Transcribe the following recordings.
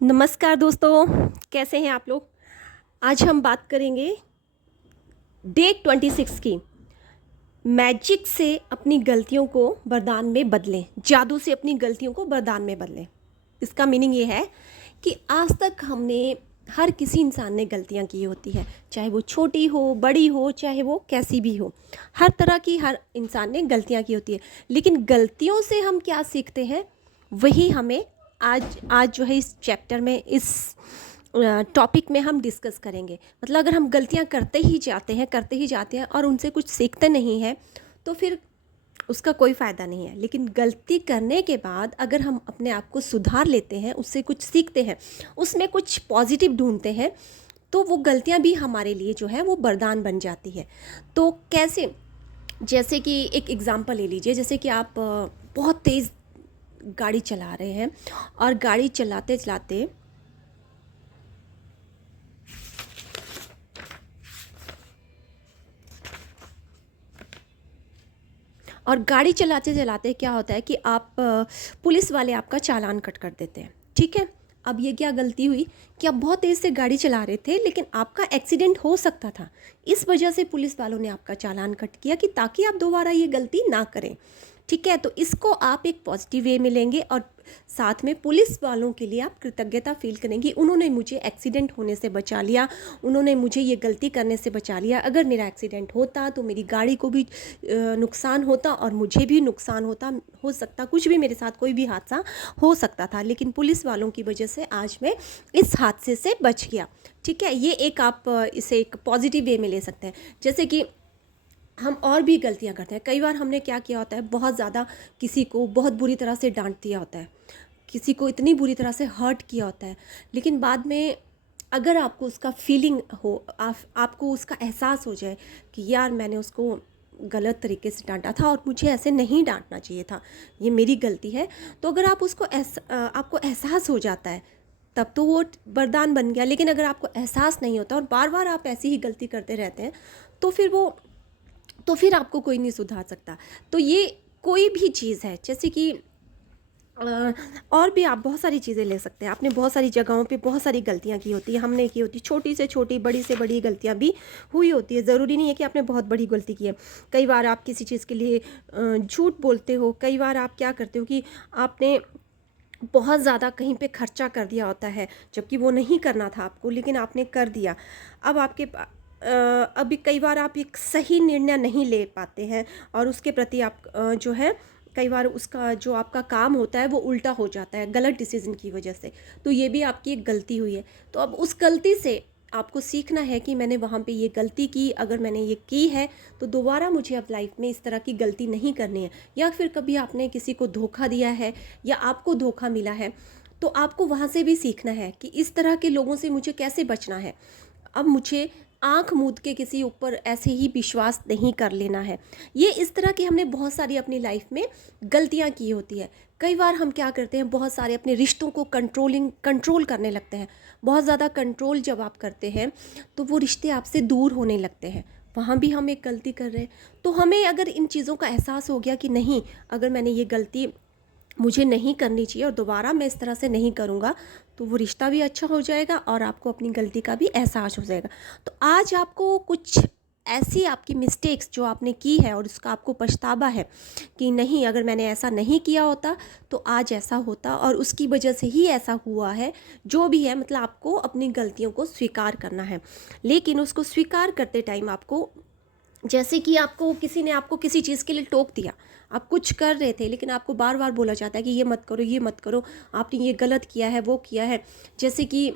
नमस्कार दोस्तों, कैसे हैं आप लोग। आज हम बात करेंगे डे 26 की। मैजिक से अपनी गलतियों को वरदान में बदलें, जादू से अपनी गलतियों को वरदान में बदलें। इसका मीनिंग ये है कि आज तक हमने हर किसी इंसान ने गलतियां की होती है, चाहे वो छोटी हो बड़ी हो, चाहे वो कैसी भी हो। हर तरह की हर इंसान ने गलतियां की होती है, लेकिन गलतियों से हम क्या सीखते हैं वही हमें आज आज जो है इस चैप्टर में, इस टॉपिक में हम डिस्कस करेंगे। मतलब अगर हम गलतियां करते ही जाते हैं और उनसे कुछ सीखते नहीं हैं तो फिर उसका कोई फ़ायदा नहीं है। लेकिन गलती करने के बाद अगर हम अपने आप को सुधार लेते हैं, उससे कुछ सीखते हैं, उसमें कुछ पॉजिटिव ढूंढते हैं, तो वो गलतियां भी हमारे लिए जो है वो वरदान बन जाती है। तो कैसे, जैसे कि एक एग्ज़ाम्पल ले लीजिए। जैसे कि आप बहुत तेज़ गाड़ी चला रहे हैं और गाड़ी चलाते चलाते क्या होता है कि आप पुलिस वाले आपका चालान कट कर देते हैं। ठीक है, अब ये क्या गलती हुई कि आप बहुत तेज़ से गाड़ी चला रहे थे, लेकिन आपका एक्सीडेंट हो सकता था। इस वजह से पुलिस वालों ने आपका चालान कट किया कि ताकि आप दोबारा ये गलती ना करें। ठीक है, तो इसको आप एक पॉजिटिव वे में लेंगे और साथ में पुलिस वालों के लिए आप कृतज्ञता फील करेंगी। उन्होंने मुझे एक्सीडेंट होने से बचा लिया, उन्होंने मुझे ये गलती करने से बचा लिया। अगर मेरा एक्सीडेंट होता तो मेरी गाड़ी को भी नुकसान होता और मुझे भी नुकसान हो सकता, कुछ भी मेरे साथ कोई भी हादसा हो सकता था, लेकिन पुलिस वालों की वजह से आज मैं इस हादसे से बच गया। ठीक है, ये एक आप इसे एक पॉजिटिव वे में ले सकते हैं। जैसे कि हम और भी गलतियां करते हैं। कई बार हमने क्या किया होता है, बहुत ज़्यादा किसी को बहुत बुरी तरह से डांट दिया होता है, किसी को इतनी बुरी तरह से हर्ट किया होता है, लेकिन बाद में अगर आपको उसका फीलिंग हो, आपको उसका एहसास हो जाए कि यार मैंने उसको गलत तरीके से डांटा था और मुझे ऐसे नहीं डांटना चाहिए था, ये मेरी गलती है। तो अगर आप उसको आपको एहसास हो जाता है तब तो वो वरदान बन गया। लेकिन अगर आपको एहसास नहीं होता और बार बार आप ऐसी ही गलती करते रहते हैं तो फिर आपको कोई नहीं सुधार सकता। तो ये कोई भी चीज़ है, जैसे कि और भी आप बहुत सारी चीज़ें ले सकते हैं। आपने बहुत सारी जगहों पे बहुत सारी गलतियाँ की होती है, हमने की होती, छोटी से छोटी बड़ी से बड़ी गलतियाँ भी हुई होती है। ज़रूरी नहीं है कि आपने बहुत बड़ी गलती की है। कई बार आप किसी चीज़ के लिए झूठ बोलते हो, कई बार आप क्या करते हो कि आपने बहुत ज़्यादा कहीं पे खर्चा कर दिया होता है जबकि वो नहीं करना था आपको, लेकिन आपने कर दिया। अब अभी कई बार आप एक सही निर्णय नहीं ले पाते हैं और उसके प्रति आप जो है कई बार उसका जो आपका काम होता है वो उल्टा हो जाता है गलत डिसीजन की वजह से। तो ये भी आपकी एक गलती हुई है। तो अब उस गलती से आपको सीखना है कि मैंने वहाँ पे ये गलती की, अगर मैंने ये की है तो दोबारा मुझे अब लाइफ में इस तरह की गलती नहीं करनी है। या फिर कभी आपने किसी को धोखा दिया है या आपको धोखा मिला है तो आपको वहाँ से भी सीखना है कि इस तरह के लोगों से मुझे कैसे बचना है। अब मुझे आंख मूंद के किसी ऊपर ऐसे ही विश्वास नहीं कर लेना है। ये इस तरह की हमने बहुत सारी अपनी लाइफ में गलतियां की होती है। कई बार हम क्या करते हैं, बहुत सारे अपने रिश्तों को कंट्रोल करने लगते हैं। बहुत ज़्यादा कंट्रोल जब आप करते हैं तो वो रिश्ते आपसे दूर होने लगते हैं। वहाँ भी हम एक गलती कर रहे हैं। तो हमें अगर इन चीज़ों का एहसास हो गया कि नहीं, अगर मैंने ये गलती मुझे नहीं करनी चाहिए और दोबारा मैं इस तरह से नहीं करूँगा, तो वो रिश्ता भी अच्छा हो जाएगा और आपको अपनी गलती का भी एहसास हो जाएगा। तो आज आपको कुछ ऐसी आपकी मिस्टेक्स जो आपने की है और उसका आपको पछतावा है कि नहीं, अगर मैंने ऐसा नहीं किया होता तो आज ऐसा होता और उसकी वजह से ही ऐसा हुआ है, जो भी है। मतलब आपको अपनी गलतियों को स्वीकार करना है, लेकिन उसको स्वीकार करते टाइम आपको, जैसे कि आपको किसी ने आपको किसी चीज़ के लिए टोक दिया, आप कुछ कर रहे थे लेकिन आपको बार बार बोला जाता है कि ये मत करो, ये मत करो, आपने ये गलत किया है, वो किया है। जैसे कि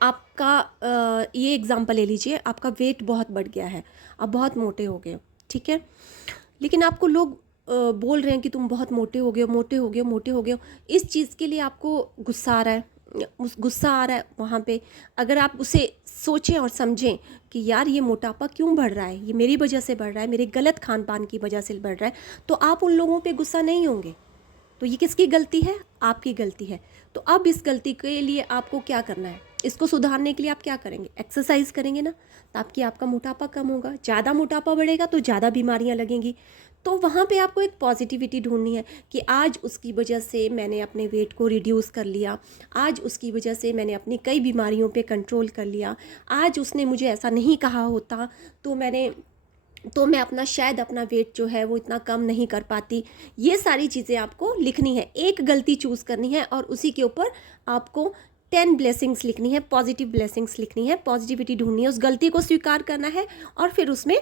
आपका ये एग्ज़ाम्पल ले लीजिए, आपका वेट बहुत बढ़ गया है, आप बहुत मोटे हो गए हो। ठीक है, लेकिन आपको लोग बोल रहे हैं कि तुम बहुत मोटे हो गए हो, मोटे हो गए हो, मोटे हो गए हो। इस चीज़ के लिए आपको गुस्सा आ रहा है, गुस्सा आ रहा है वहाँ पे। अगर आप उसे सोचें और समझें कि यार ये मोटापा क्यों बढ़ रहा है, ये मेरी वजह से बढ़ रहा है, मेरे गलत खान पान की वजह से बढ़ रहा है, तो आप उन लोगों पे गुस्सा नहीं होंगे। तो ये किसकी गलती है? आपकी गलती है। तो अब इस गलती के लिए आपको क्या करना है, इसको सुधारने के लिए आप क्या करेंगे? एक्सरसाइज करेंगे ना, ताकि आपका मोटापा कम होगा। ज़्यादा मोटापा बढ़ेगा तो ज़्यादा बीमारियां लगेंगी। तो वहाँ पे आपको एक पॉजिटिविटी ढूंढनी है कि आज उसकी वजह से मैंने अपने वेट को रिड्यूस कर लिया, आज उसकी वजह से मैंने अपनी कई बीमारियों पे कंट्रोल कर लिया, आज उसने मुझे ऐसा नहीं कहा होता तो मैं शायद अपना वेट जो है वो इतना कम नहीं कर पाती। ये सारी चीज़ें आपको लिखनी है, एक गलती चूज़ करनी है और उसी के ऊपर आपको 10 ब्लेसिंग्स लिखनी है, पॉजिटिव ब्लेसिंग्स लिखनी है, पॉजिटिविटी ढूंढनी है, उस गलती को स्वीकार करना है और फिर उसमें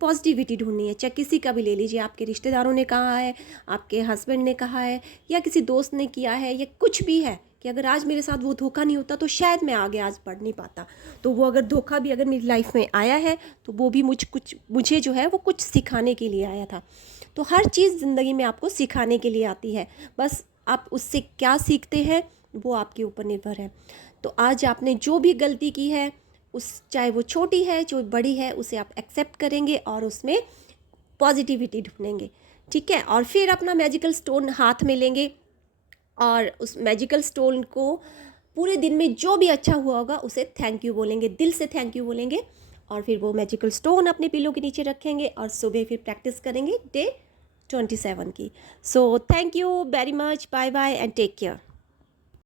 पॉजिटिविटी ढूंढनी है। चाहे किसी का भी ले लीजिए, आपके रिश्तेदारों ने कहा है, आपके हस्बैंड ने कहा है, या किसी दोस्त ने किया है, या कुछ भी है कि अगर आज मेरे साथ वो धोखा नहीं होता तो शायद मैं आगे आज बढ़ नहीं पाता। तो वो अगर धोखा भी अगर मेरी लाइफ में आया है तो वो भी मुझे जो है वो कुछ सिखाने के लिए आया था। तो हर चीज़ ज़िंदगी में आपको सिखाने के लिए आती है, बस आप उससे क्या सीखते हैं वो आपके ऊपर निर्भर है। तो आज आपने जो भी गलती की है, चाहे वो छोटी है जो बड़ी है, उसे आप एक्सेप्ट करेंगे और उसमें पॉजिटिविटी ढूंढेंगे, ठीक है। और फिर अपना मैजिकल स्टोन हाथ में लेंगे और उस मैजिकल स्टोन को पूरे दिन में जो भी अच्छा हुआ होगा उसे थैंक यू बोलेंगे, दिल से थैंक यू बोलेंगे। और फिर वो मैजिकल स्टोन अपने पिलो के नीचे रखेंगे और सुबह फिर प्रैक्टिस करेंगे डे 27 की। So thank you very much, bye bye and take care.